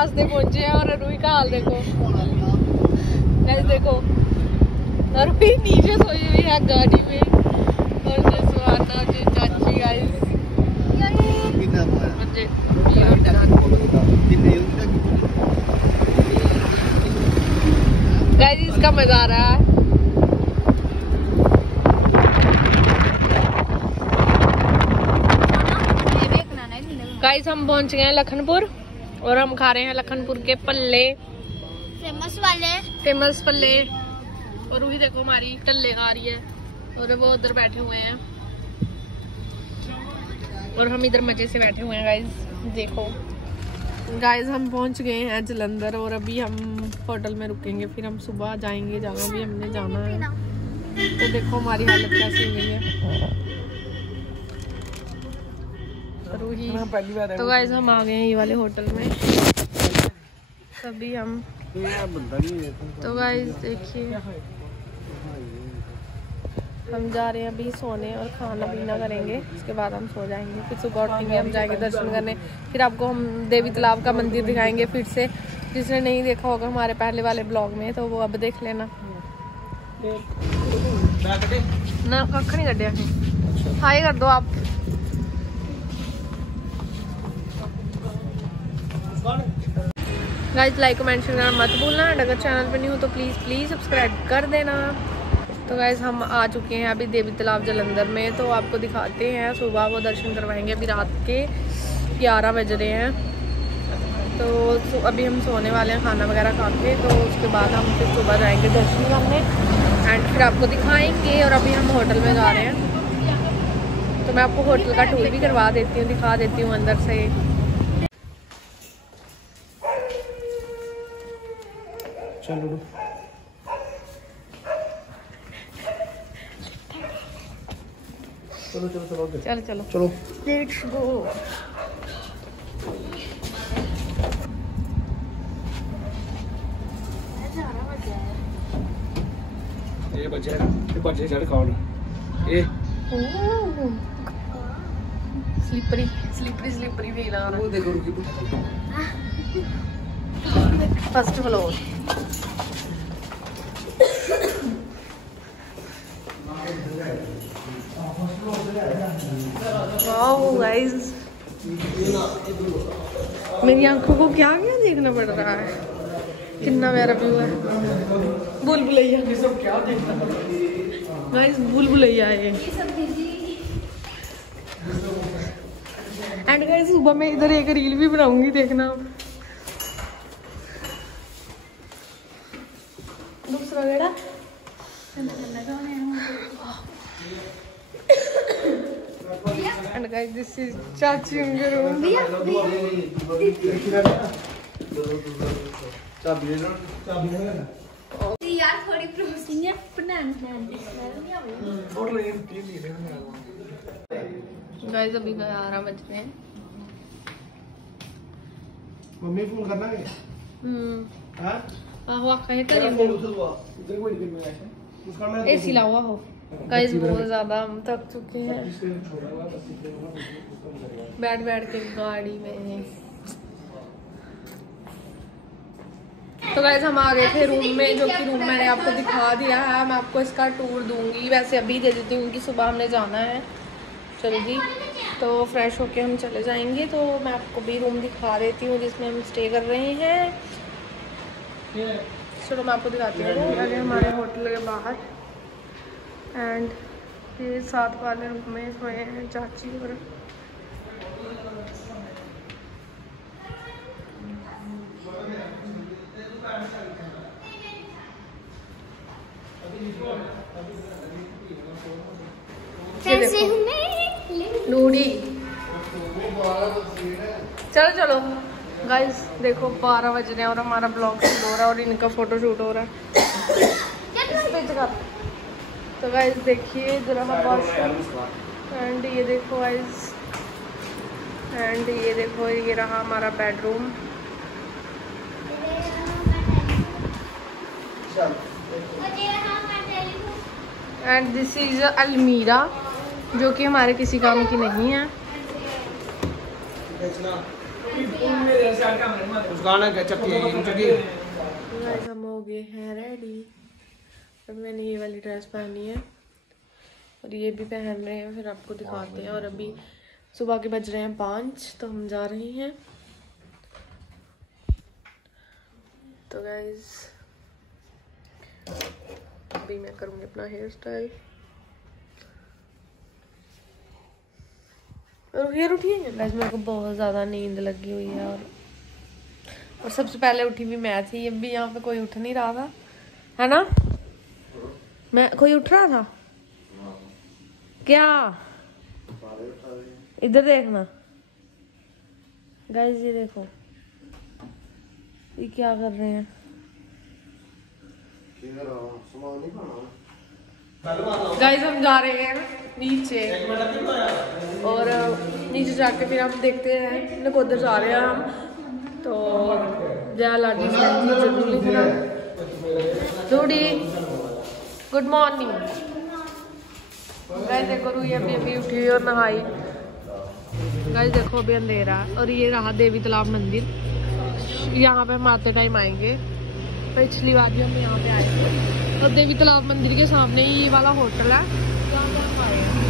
रास्ते पहुंचे हैं और रूही का हाल देखो गाइस, देखो रूही नीचे सोई हुई है गाड़ी में और जो सुहाना जो चाची गाइस गाइस इसका मजा आ रहा है। गाइस हम पहुंच गए हैं लखनपुर और हम खा रहे हैं लखनपुर के पल्ले, फेमस पल्ले। और वही देखो हमारी टल्ले खा रही है और वो उधर बैठे हुए हैं और हम इधर मजे से बैठे हुए हैं। गाइस देखो गाइस हम पहुंच गए हैं जलंधर और अभी हम होटल में रुकेंगे, फिर हम सुबह जाएंगे जहाँ भी हमने जाना है। तो देखो हमारी हालत कैसी हुई है रूही। तो गाइस हम आ गए हैं ये वाले होटल में, तभी हम तो गाइस देखिए हम जा रहे हैं अभी सोने और खाना पीना करेंगे, उसके बाद हम सो जाएंगे। फिर सुबह उठेंगे, हम जाएंगे दर्शन करने, फिर आपको हम देवी तालाब का मंदिर दिखाएंगे फिर से। जिसने नहीं देखा होगा हमारे पहले वाले ब्लॉग में तो वो अब देख लेना ना। कख नहीं कटिया हाय कर दो आप। गाइस लाइक कमेंट शेयर करना मत भूलना, अगर चैनल पे नहीं हो तो प्लीज़ सब्सक्राइब कर देना। तो गाइस हम आ चुके हैं अभी देवी तालाब जलंधर में, तो आपको दिखाते हैं। सुबह वो दर्शन करवाएंगे, अभी रात के 11 बज रहे हैं। तो अभी हम सोने वाले हैं खाना वगैरह खा के, तो उसके बाद हम फिर सुबह जाएंगे दर्शन करने एंड फिर आपको दिखाएंगे। और अभी हम होटल में जा रहे हैं, तो मैं आपको होटल का टूर भी करवा देती हूँ, दिखा देती हूँ अंदर से। चलो चलो चलो चलो चलो चलो चलो लेट्स गो। ये बच्चे चढ़ कौन ए स्लिपरी फील आ रहा है। वो देखो रुकी फर्स्ट फ्लोर। वाओ गाइस, मेरी आंखों को क्या क्या देखना पड़ रहा है, कितना प्यारा व्यू है। भूल-भुलैया क्या देखना गाइस, भूल-भुलैया है। एंड गाइस सुबह मैं इधर एक रील भी बनाऊंगी, देखना। दूसरा बेड़ा एंड गाइस दिस इज चाची उनके रूम। यार थोड़ी प्रोसेसिंग है गाइस अभी 11 बज रहे हैं। मम्मी फोन करना है हां आहो कहे तो एसी लाओ हो। गाइस बहुत ज्यादा हम थक चुके हैं बैठ के गाड़ी में। तो गाइस हम आ गए थे रूम में, जो कि रूम मैंने आपको दिखा दिया है। मैं आपको इसका टूर दूंगी, वैसे अभी दे देती हूँ क्योंकि सुबह हमने जाना है जल्दी, तो फ्रेश होके हम चले जाएंगे। तो मैं आपको भी रूम दिखा देती हूँ जिसमें हम स्टे कर रहे हैं। चलो मैं आपको दिखाती हूँ। आगे हमारे होटल के बाहर एंड ये साथ वाले रूम में सोए हैं चाची और लूड़ी। चलो गाइस देखो 12 बज रहे हैं और हमारा ब्लॉग शूट हो रहा है और इनका फोटो शूट हो रहा है। तो गाइस देखिए जरा वॉशरूम एंड ये देखो गाइस, एंड ये देखो ये रहा हमारा बेडरूम। एंड दिस इज अलमीरा जो कि हमारे किसी काम की नहीं है। उस गाना का चक्की हम हो गए हैं रेडी। अब मैंने ये वाली ड्रेस पहनी है और ये भी पहन रहे हैं, फिर आपको दिखाते हैं। और अभी सुबह के बज रहे हैं 5, तो हम जा रहे हैं। तो गाइज अभी मैं करूँगी अपना हेयर स्टाइल। और हेयर उठिए गाइज, मेरे को बहुत ज़्यादा नींद लगी हुई है। और सबसे पहले उठी भी मैं थी। अब भी यहाँ पे कोई उठ नहीं रहा था, है ना? मैं कोई उठ रहा था क्या? इधर देखना गाइस, ये देखो ये क्या कर रहे हैं। गाइस हम जा रहे हैं नीचे, और नीचे जाके फिर हम देखते हैं नकोदर जा रहे हैं हम। तो जय लाडी जरूर लिखना। Judy good morning. गाइस देखो रूही अभी अभी उठी और नहाई। गाइस देखो अभी अंधेरा है। और ये रहा देवी तालाब मंदिर। यहाँ पे हम आते टाइम आएंगे। पिछली बार भी हम यहाँ पे आए थे। और देवी तालाब मंदिर के सामने ही ये वाला होटल है जहाँ पे हम आए हैं।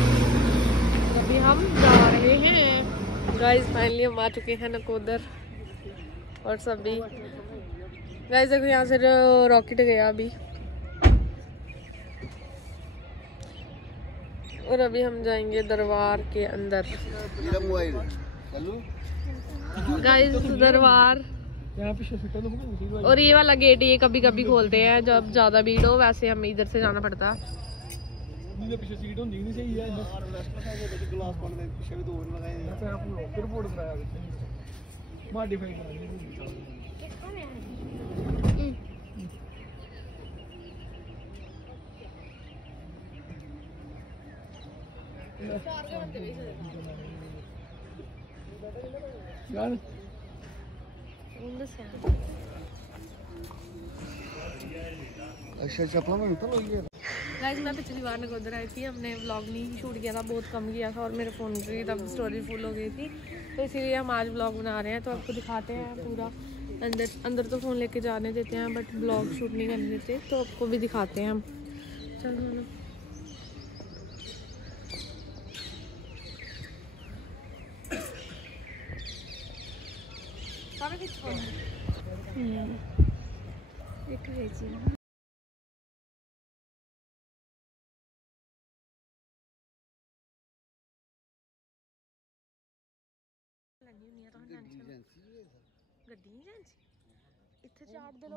अभी हम जा रहे हैं। गाइस फाइनली हम आ चुके हैं नकोदर। और सभी गाइस देखो यहाँ से रॉकेट गया अभी। और अभी हम जाएंगे दरबार के अंदर। गाइस दरबार। और ये वाला गेट ये कभी कभी खोलते हैं जब ज्यादा भीड़ हो, वैसे हमें इधर से जाना पड़ता है। अच्छा चपला में तो लगी है। गाइस मैं पिछली बार नकोदर आई थी, हमने व्लॉग नहीं शूट किया था, बहुत कम किया था और मेरे फ़ोन की तब स्टोरेज फुल हो गई थी, तो इसीलिए हम आज व्लॉग बना रहे हैं। तो आपको दिखाते हैं पूरा अंदर तो फ़ोन लेके जाने देते हैं बट व्लॉग शूट नहीं करने देते, तो आपको भी दिखाते हैं हम। चलो ना गड्डी इत्थे चार दे लोग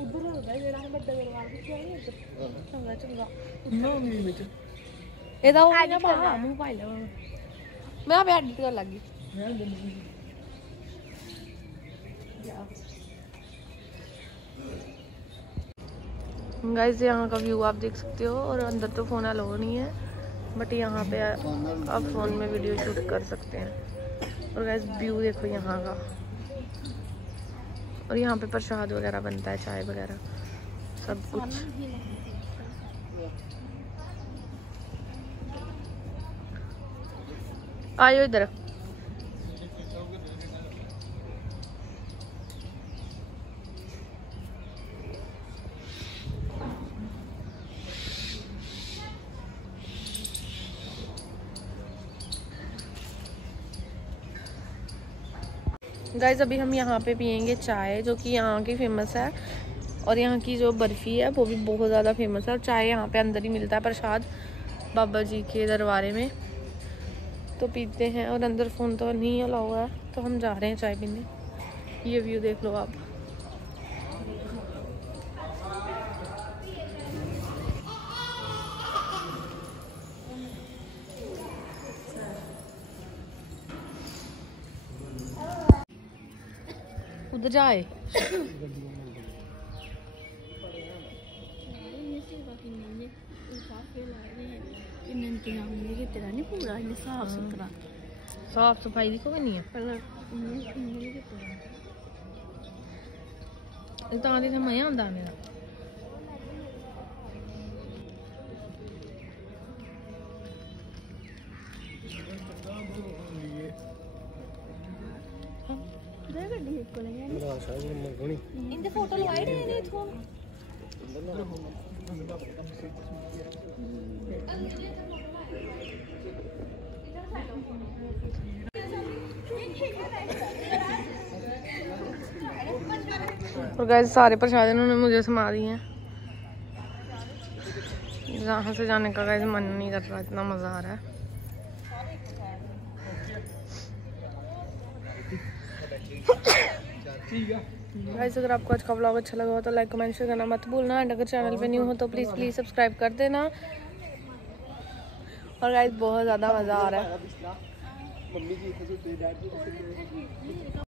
उधर होगा जेड़ा हम बड़ा दरबार दिखया नहीं उधर। चंगा चंगा ना मी विच एदा हो ना बाहर मुंह पाई ले मैं अब एडिट कर लगी। गाइस यहाँ का व्यू आप देख सकते हो, और अंदर तो फ़ोन अलाउ नहीं है बट यहाँ पे आप फ़ोन में वीडियो शूट कर सकते हैं। और गाइस व्यू देखो यहाँ का। और यहाँ पे प्रसाद वगैरह बनता है, चाय वगैरह सब कुछ। आयो इधर। गाइस अभी हम यहाँ पे पियेंगे चाय, जो कि यहाँ की फेमस है। और यहाँ की जो बर्फ़ी है वो भी बहुत ज़्यादा फेमस है। और चाय यहाँ पे अंदर ही मिलता है, प्रसाद बाबा जी के दरबारे में, तो पीते हैं। और अंदर फ़ोन तो नहीं अलाउ हुआ है, तो हम जा रहे हैं चाय पीने। ये व्यू देख लो आप। उधर जाए साफ सफाई दिखो नहीं है तो मजा आता मेरा। इनके फोटो लगाए रहे ने इथों और गाइस सारे प्रसाद इन्होंने मुझे समा दिए हैं। यहाँ से जाने का गाइस मन नहीं कर रहा, इतना मजा आ रहा है। गाइस अगर आपको आज का व्लॉग अच्छा लगा हो तो लाइक कमेंट शेयर करना मत भूलना। एंड अगर चैनल पे न्यू हो तो प्लीज़ सब्सक्राइब कर देना। और गाइस बहुत ज़्यादा मज़ा आ रहा है।